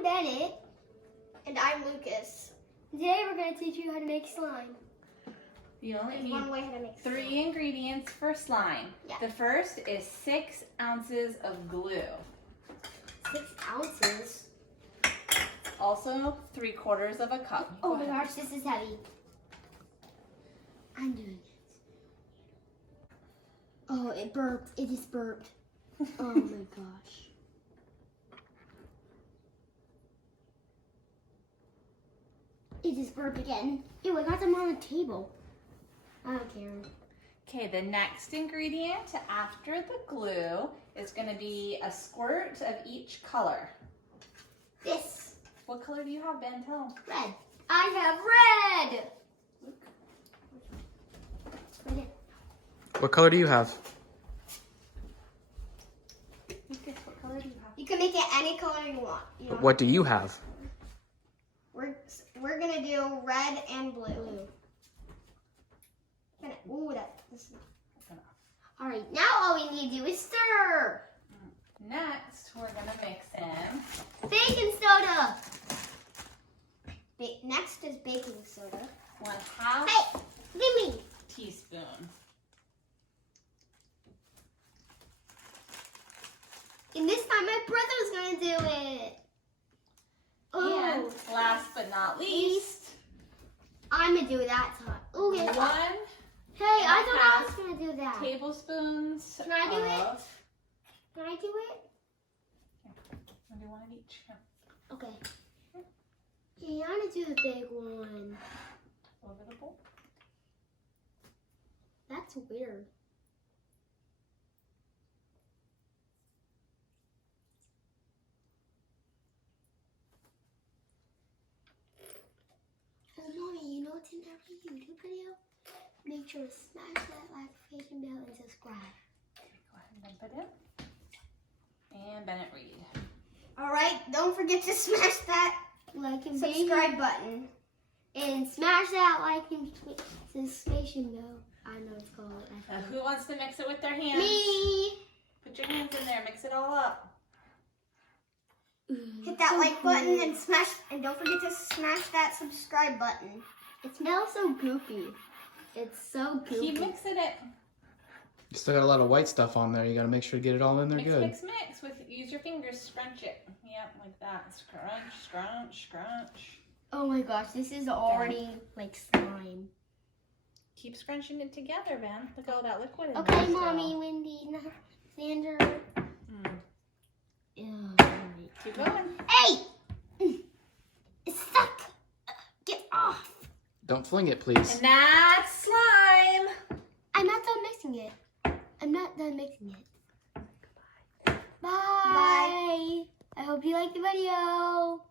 I'm Bennett. And I'm Lucas. Today we're going to teach you how to make slime. You only There's need one way how to make slime. 3 ingredients for slime. Yeah. The first is 6 ounces of glue. 6 ounces. Also 3/4 of a cup. Oh Go my ahead. gosh, this is heavy. I'm doing it. Oh, it burped. It just burped. Oh my gosh. It just burped again. Ew, I got them on the table. I don't care. Okay, the next ingredient after the glue is going to be a squirt of each color. This. What color do you have, Ben? Tell 'em. Red. I have red. Luke. Right here. What color do you have? Lucas, what color do you have? You can make it any color you want. What do you have? We're gonna do red and blue. Ooh, that's not. All right, now all we need to do is stir. Next, we're going to mix in Baking soda. Next is baking soda. 1/2 Hey, give me. teaspoon. And this time my brother's gonna do it. And last but not least, I'm gonna do that time. Ooh, yeah. 1 Hey, I thought I was gonna do that. tablespoons Can I do it? of... Can I do it? I'll do one of each. Yeah. Okay. Yeah, I'm gonna do the big one. Over the bowl. That's weird. Oh, Mommy, you know what's in every YouTube video? Make sure to smash that notification bell and subscribe. Go ahead and dump it in. And Bennett Reed. All right, don't forget to smash that Like and subscribe button. and smash that like and sensation bell. I know it's called. I Now, forgot. who wants to mix it with their hands? Me. Put your hands in there. Mix it all up. Hit that like button and smash, and don't forget to smash that subscribe button. It smells so goopy. It's so goopy. Keep mixing it. You still got a lot of white stuff on there. You got to make sure to get it all in there Mix, good. mix, mix. Use your fingers. Scrunch it. Yep, like that. Scrunch, scrunch, scrunch. Oh my gosh, this is already like slime. Keep scrunching it together, Ben. Look at all that liquid in Okay, there still. Mommy, Wendy, Sandra. Mm. Yeah. Keep going. Hey! It's stuck. Get off. Don't fling it, please. And that's slime. I'm not done mixing it. I'm not done mixing it. Bye. Bye. I hope you liked the video.